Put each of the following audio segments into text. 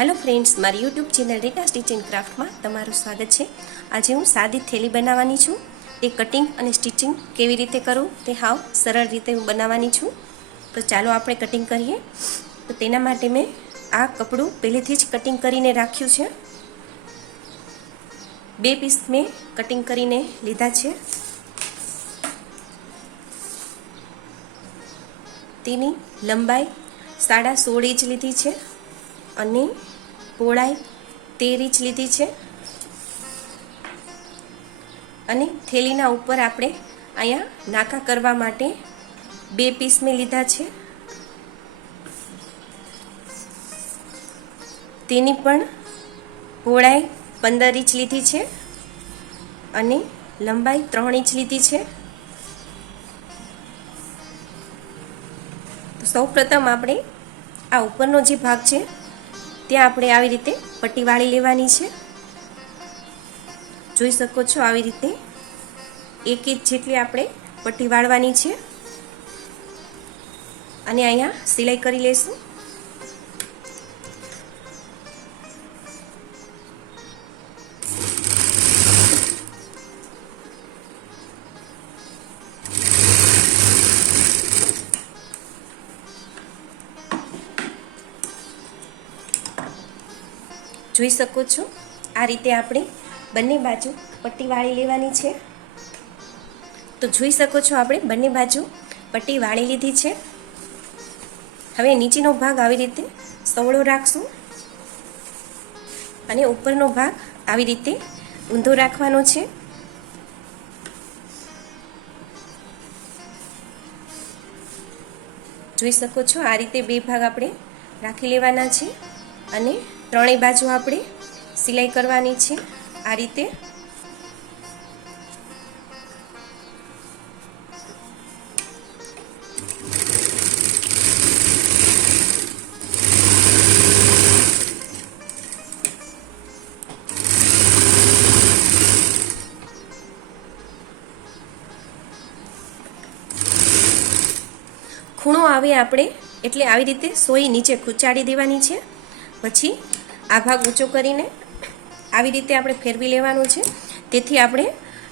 Hello friends, मारी YouTube channel Rita stitch and craft में तमारुं स्वागत है। आज हूँ सादी थैली बनावानी छूँ। ते कटिंग और स्टिचिंग केवी रीते करूँ ते हाव सरल रीते हूँ बनावानी छूँ। तो चालो आपणे कटिंग करीए। तो तेना माटे मैं आ कपड़ू पहलेथी ज कटिंग करीने राख्युं छे। 2 पीस में कटिंग करीने लीधा छे। तेनी लंबाई 16.5 इंच लीधी छे અને પહોળાઈ 13 इंच લીધી છે અને થેલીના ઉપર આપણે અહીંયા નાકા કરવા માટે 2 પીસ મેં લીધા છે। તેની પણ પહોળાઈ 15 इंच લીધી છે અને લંબાઈ 3 इंच લીધી છે। તો સૌપ્રથમ આપણે આ ઉપરનો જે ભાગ છે ત્યાં આપણે આવી રીતે પટ્ટી વાળી લેવાની છે। જોઈ શકો છો આવી રીતે 1 इंच જેટલી આપણે પટ્ટી વાળવાની છે અને અહીંયા સિલાઈ કરી લેશું। જોઈ શકો છો આ રીતે આપણે બંને બાજુ પટ્ટી વાળી લેવાની છે। તો જોઈ શકો છો આપણે બંને બાજુ પટ્ટી વાળી લીધી છે। હવે નીચેનો ભાગ આવી રીતે સવળો રાખશું અને ઉપરનો ભાગ આવી રીતે ઊંધો રાખવાનો છે। જોઈ શકો છો આ રીતે બે ભાગ આપણે રાખી લેવાના છે અને ત્રણેય બાજુ આપણે સિલાઈ કરવાની છે આ રીતે। ખૂણો આવે આપણે એટલે આવી રીતે સોય નીચે ખૂંચાડી દેવાની છે। પછી આ ભાગ ઊંચો કરીને આવી રીતે આપણે ફેરવી લેવાનું છે તેથી આપણે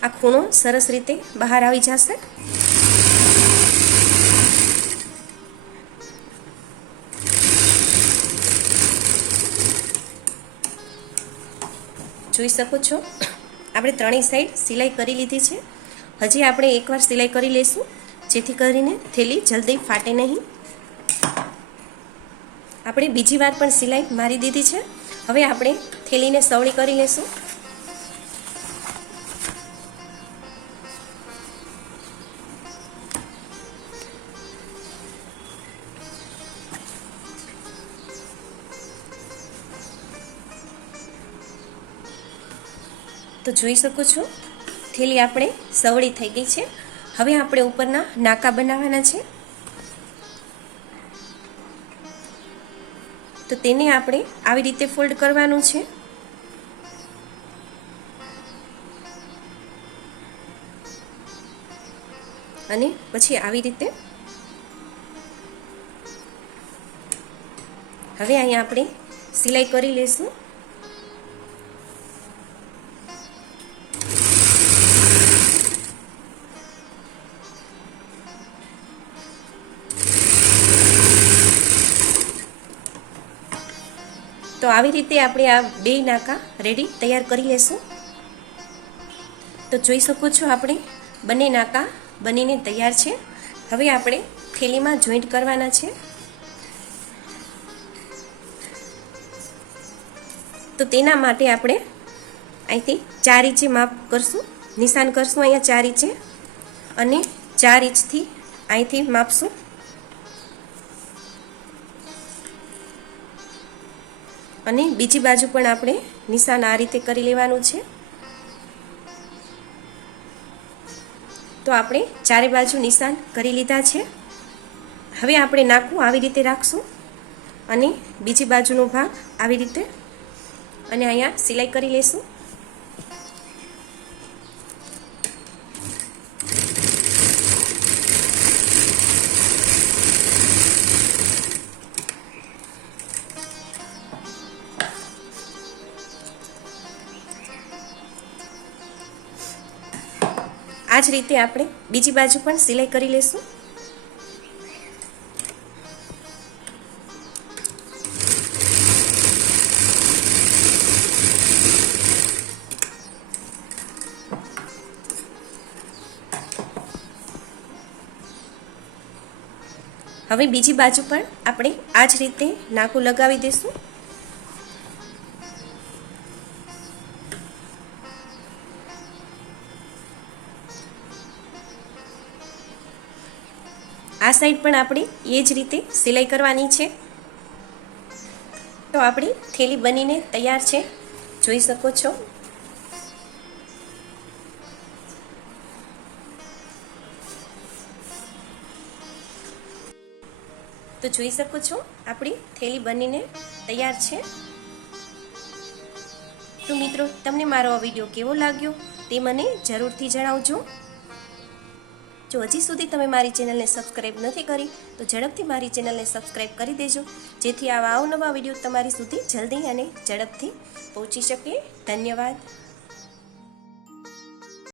આ ખૂણો સરસ રીતે બહાર આવી જશે। જોઈ શકો છો આપણે ત્રણેય સાઈડ સિલાઈ કરી લીધી છે। હજી આપણે એકવાર સિલાઈ કરી લઈશું જેથી કરીને થેલી જલ્દી ફાટે નહીં। આપણે બીજી વાર પણ સિલાઈ મારી દીધી છે। હવે આપણે થેલીને સવળી કરી લેશું। તો જોઈ શકો છો થેલી આપણે સવળી થઈ ગઈ છે। હવે આપણે ઉપરના નાકા બનાવવાના છે। તો તેને આપણે આવી રીતે ફોલ્ડ કરવાનું છે અને પછી આવી રીતે હવે અહીંયા આપણે સિલાઈ કરી લેશું। તો આવી રીતે આપણે આ બે નાકા રેડી તૈયાર કરી લેશું। તો જોઈ શકો છો આપણે બંને નાકા બનીને તૈયાર છે। હવે આપણે થેલીમાં જોઈન્ટ કરવાના છે। તો તેના માટે આપણે અહીંથી 4 ઇંચે માપ કરશું, નિશાન કરશું અહીંયા 4 ઇંચે અને 4 ઇંચથી અહીંથી માપશું। અને બીજી બાજુ પણ આપણે નિશાન આ રીતે કરી લેવાનું છે। તો આપણે ચારે બાજુ નિશાન કરી લીધા છે। હવે આપણે નાખું આવી રીતે રાખશું અને બીજી બાજુનો ભાગ આવી રીતે અને અહીંયા સિલાઈ કરી લેશું। આ જ રીતે આપણે બીજી બાજુ પણ સિલાઈ કરી લેશું. હવે બીજી બાજુ પણ આપણે આ જ રીતે નાકું લગાવી દઈશું. આ સાઈડ પણ આપણે એ જ રીતે સિલાઈ કરવાની છે. તો આપણી થેલી બનીને તૈયાર છે, જોઈ શકો છો. તો જોઈ શકો છો આપણી થેલી બનીને તૈયાર છે. તો મિત્રો, તમને મારો આ વિડીયો કેવો લાગ્યો તે મને જરૂરથી જણાવજો. જો હજી સુધી તમે મારી ચેનલને સબસ્ક્રાઈબ નથી કરી તો ઝડપથી મારી ચેનલને સબસ્ક્રાઈબ કરી દેજો, જેથી આવા અવનવા વિડીયો તમારી સુધી જલ્દી અને ઝડપથી પહોંચી શકે. ધન્યવાદ.